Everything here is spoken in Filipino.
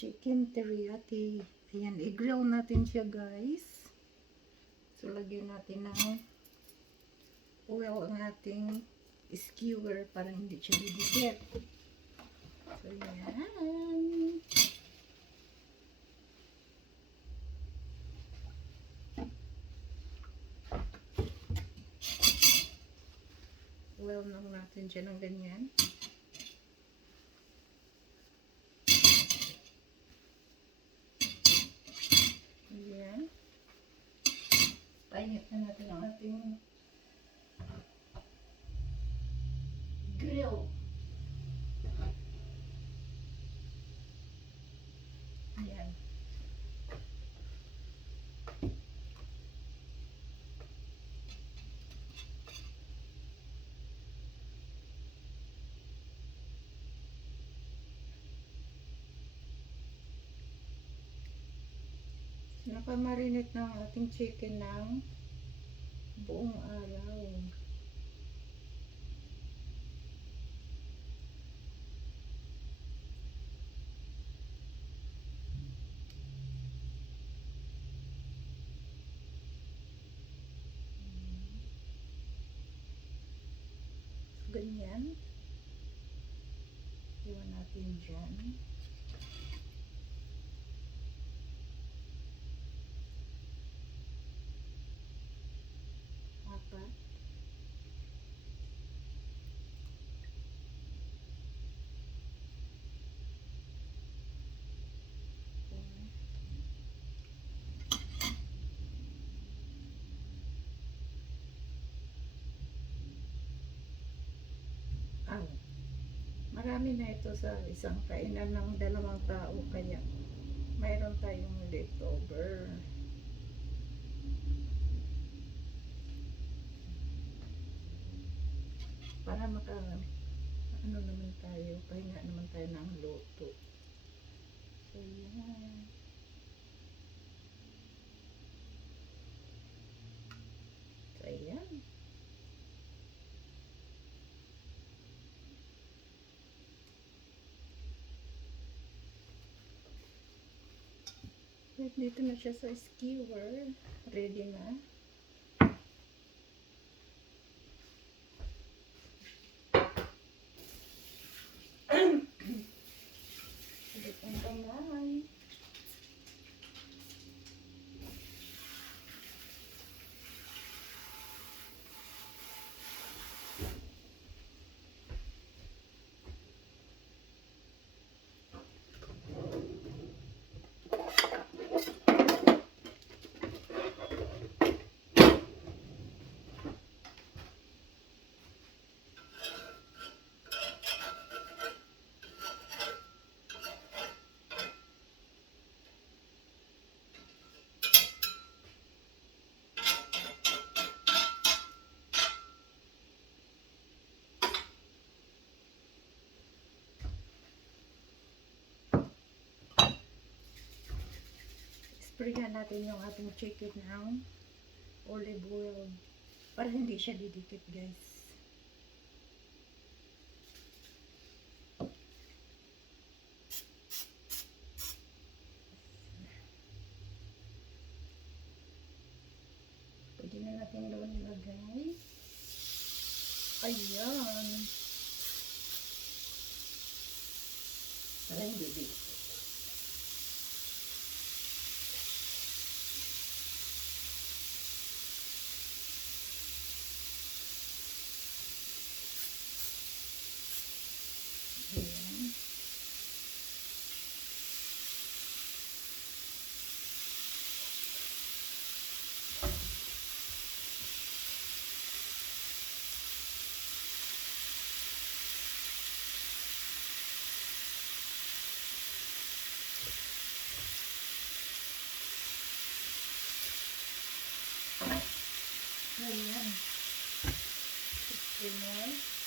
chicken teriyaki. Ayan, i-grill natin siya guys. So, lagyan natin ng oil ang ating skewer para hindi siya didikit. So, ayan. Oil lang natin siya ng ganyan. Ayan. Painit na natin ang ating grill. Ayan. Nakamarinate ng ating chicken ng buong araw. Ganyan. Iwan natin dyan. Apat. Marami na ito sa isang kainan ng 2 tao, kaya mayroon tayong leftover. Para ano naman tayo, pahinga naman tayo ng luto. So, yan. So, yan. Dito na siya sa skewer. Ready na. Ulit ang kamay. Sprayan natin yung ating chicken ng olive oil para hindi siya didikit guys. Pwede na natin doon ilagay. Ayan. Para hindi didikit. Ayan. 15 more.